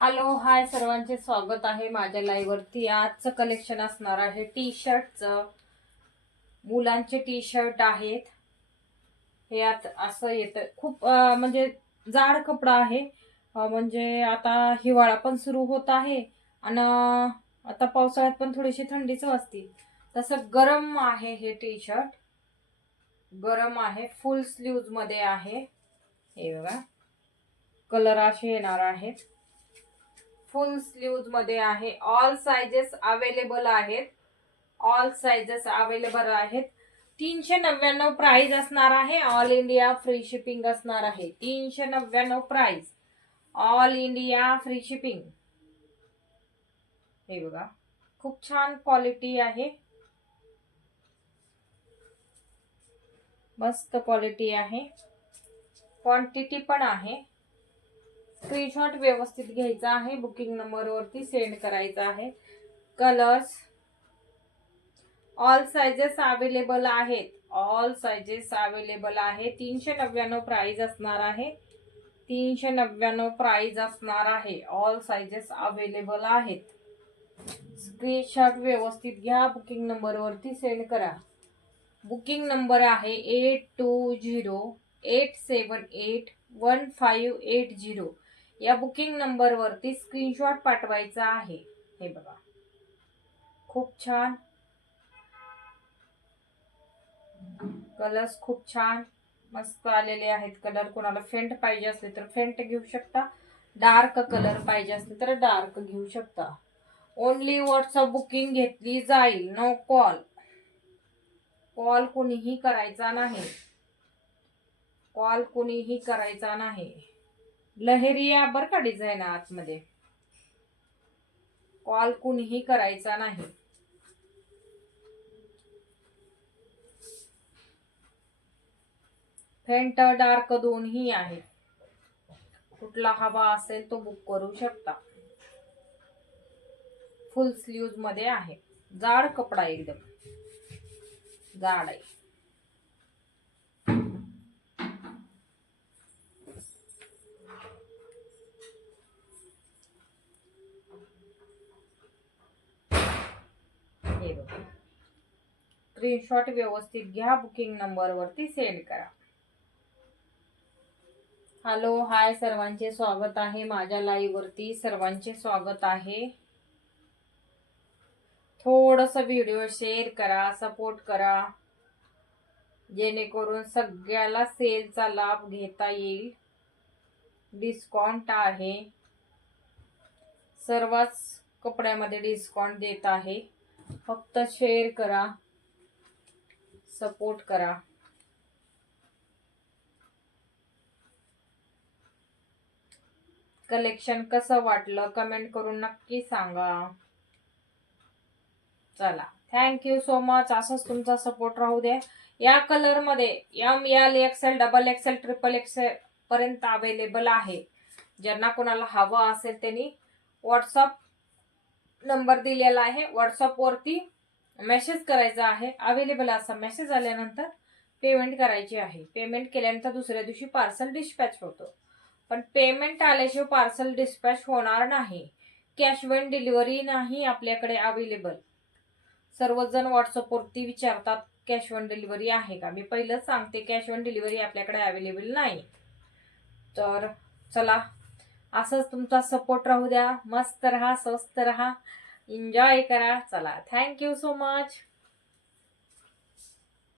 Hello hi सर्वांचे स्वागत आहे माझ्या लाईव्ह वरती। आजचं कलेक्शन असणार आहे टी शर्टचं। मुलांचे टी शर्ट आहेत। हे असं येतं खूप म्हणजे जाड कपडा आहे। म्हणजे आता हिवाळा पण सुरू होत आहे आणि आता पावसाळ्यात पण थोडीशी थंडीच वाजते। तसं गरम आहे हे टी शर्ट, गरम आहे, फुल स्लीव्ज मध्ये आहे। हे बघा कलर असे येणार आहेत, फुल स्लीव्ज मध्ये आहे। ऑल साइजेस अवेलेबल आहेत, ऑल साइजेस अवेलेबल आहेत। 399 प्राइस असणार आहे। ऑल इंडिया फ्री शिपिंग असणार आहे। 399 price, all India free shipping. हे बघा खूप छान क्वालिटी आहे, मस्त क्वालिटी आहे, क्वांटिटी पण आहे। स्क्रीनशॉट व्यवस्थित घ्यायचा आहे, बुकिंग नंबर वरती सेंड करायचा आहे। कलर्स ऑल साइजेस अवेलेबल आहेत, ऑल साइजेस अवेलेबल आहे। 399 प्राइस असणार आहे, 399 प्राइस असणार आहे। ऑल साइजेस अवेलेबल आहेत। स्क्रीनशॉट व्यवस्थित घ्या, बुकिंग नंबर वरती सेंड करा। बुकिंग नंबर आहे 8208781580। या बुकिंग नंबर वरती स्क्रीनशॉट पाठवायचा आहे। हे बघा खूप छान कलर्स, खूप छान मस्त आलेले आहेत कलर। कोणाला फेंट पाहिजे असले तर फेंट घेऊ शकता, डार्क कलर पाहिजे असले तर डार्क घेऊ शकता। ओनली व्हॉट्सअप बुकिंग घेतली जाईल, नो कॉल। कॉल कोणीही करायचा नाही, कॉल कोणीही करायचा नाही। लहेरिया बर का डिझाईन आतमध्ये, कॉल कोणीही करायचा नाही। फेंट डार्क दोन्ही आहे, कुठला हवा असेल तो बुक करू शकता। फुल स्लीव्ज मध्ये आहे, जाड कपडा, एकदम जाड आहे। हे बघा स्क्रीनशॉट व्यवस्थित घ्या, बुकिंग नंबर वरती सेंड करा। हॅलो हाय सर्वांचे स्वागत आहे माझ्या लाईव्ह वरती, सर्वांचे स्वागत आहे। थोडस व्हिडिओ शेअर करा, सपोर्ट करा, जेणेकरून सगळ्याला सेलचा लाभ घेता येईल। डिस्काउंट आहे, सर्वच कपड्यामध्ये डिस्काउंट देत आहे। फक्त शेअर करा, सपोर्ट करा। कलेक्शन कसं वाटलं कमेंट करून नक्की सांगा। चला थँक्यू सो मच, असंच तुमचा सपोर्ट राहू दे। या कलर मध्ये M L XL double XL triple XL पर्यंत अवेलेबल आहे। ज्यांना कोणाला हवं असेल त्यांनी व्हॉट्सअप नंबर दिलेला आहे, व्हॉट्सअप वरती मेसेज करायचा आहे। अवेलेबल असा मेसेज आल्यानंतर पेमेंट करायची आहे। पेमेंट केल्यानंतर दुसऱ्या दिवशी पार्सल डिस्पॅच होतं, पण पेमेंट आल्याशिवाय पार्सल डिस्पॅच होणार नाही। कॅश ऑन डिलिव्हरी नाही आपल्याकडे अवेलेबल। सर्वजण व्हॉट्सअप वरती विचारतात कॅश ऑन डिलिव्हरी आहे का, मी पहिलंच सांगते कॅश ऑन डिलिव्हरी आपल्याकडे अवेलेबल नाही। तर चला असंच तुमचा सपोर्ट राहू द्या, मस्त रहा, स्वस्त रहा, एन्जॉय करा। चला थँक्यू सो मच।